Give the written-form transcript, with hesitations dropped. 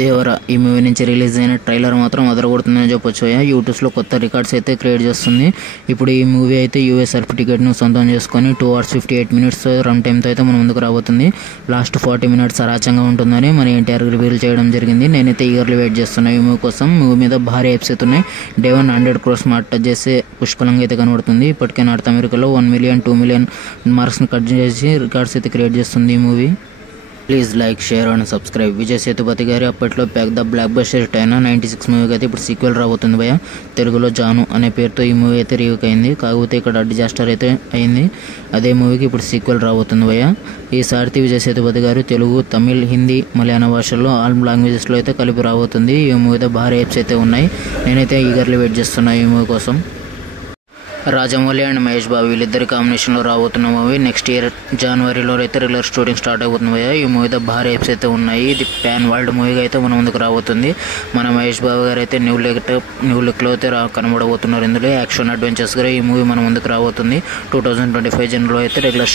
దేవర ఈ మూవీ నుంచి రిలీజ్ అయిన ట్రైలర్ మాత్రం అదరగొడుతుందని చెప్పొచ్చు. యూట్యూబ్స్లో కొత్త రికార్డ్స్ అయితే క్రియేట్ చేస్తుంది. ఇప్పుడు ఈ మూవీ అయితే యూఎస్ సర్టిఫికేట్ను సొంతం చేసుకొని 2 hours 58 minutes రన్ టైంతో అయితే మన ముందుకు రాబోతుంది. లాస్ట్ 40 minutes అరాచంగా ఉంటుందని మన ఎన్టీఆర్ రివీల్ చేయడం జరిగింది. నేనైతే ఈగర్లీ వెయిట్ చేస్తున్నా ఈ మూవీ కోసం. మూవీ మీద భారీ హైప్స్ అయితే ఉన్నాయి. డే 1 100 crores మార్క్ టచ్ చేసే పుష్కలంగా అయితే కనబడుతుంది. ఇప్పటికే నార్త్ అమెరికాలో 1 million 2 million మార్క్స్ని కట్ చేసి రికార్డ్స్ అయితే క్రియేట్ చేస్తుంది ఈ movie. Please like, share and subscribe. Vijay Sethupathi గారి అప్పట్లో పెద్ద బ్లాక్ బస్టర్ హిట్ అయిన 96 మూవీకి అయితే ఇప్పుడు సీక్వెల్ రాబోతుంది భయ్య. తెలుగులో జాను అనే పేరుతో ఈ మూవీ అయితే రీమేక్ అయింది. కాకపోతే ఇక్కడ డిజాస్టర్ అయితే అయింది. అదే మూవీకి ఇప్పుడు సీక్వెల్ రాబోతుంది భయ్య. ఈసారి విజయ్ సేతుపతి గారు తెలుగు, తమిళ్, హిందీ, మలయాళ భాషల్లో ఆల్ లాంగ్వేజెస్లో అయితే కలిపి రాబోతుంది. ఈ మూవీతో భారీ హైప్స్ అయితే ఉన్నాయి. నేనైతే ఈగర్లీ వెయిట్ చేస్తున్నా ఈ మూవీ కోసం. రాజమౌళి అండ్ మహేష్ బాబు వీళ్ళిద్దరి కాంబినేషన్లో రాబోతున్న మూవీ నెక్స్ట్ ఇయర్ జనవరిలో అయితే రెగ్యులర్ షూటింగ్ స్టార్ట్ అయిపోతుంది. ఈ మూవీతో భారీ హైప్స్ అయితే ఉన్నాయి. ఇది ప్యాన్ వరల్డ్ మూవీగా అయితే మన ముందుకు రాబోతుంది. మన మహేష్ బాబు గారు అయితే న్యూ లుక్లో అయితే కనబడబోతున్నారు. ఇందులో యాక్షన్ అడ్వెంచర్స్గా ఈ మూవీ మన ముందుకు రాబోతుంది. 2025 జనవరిలో అయితే రెగ్యులర్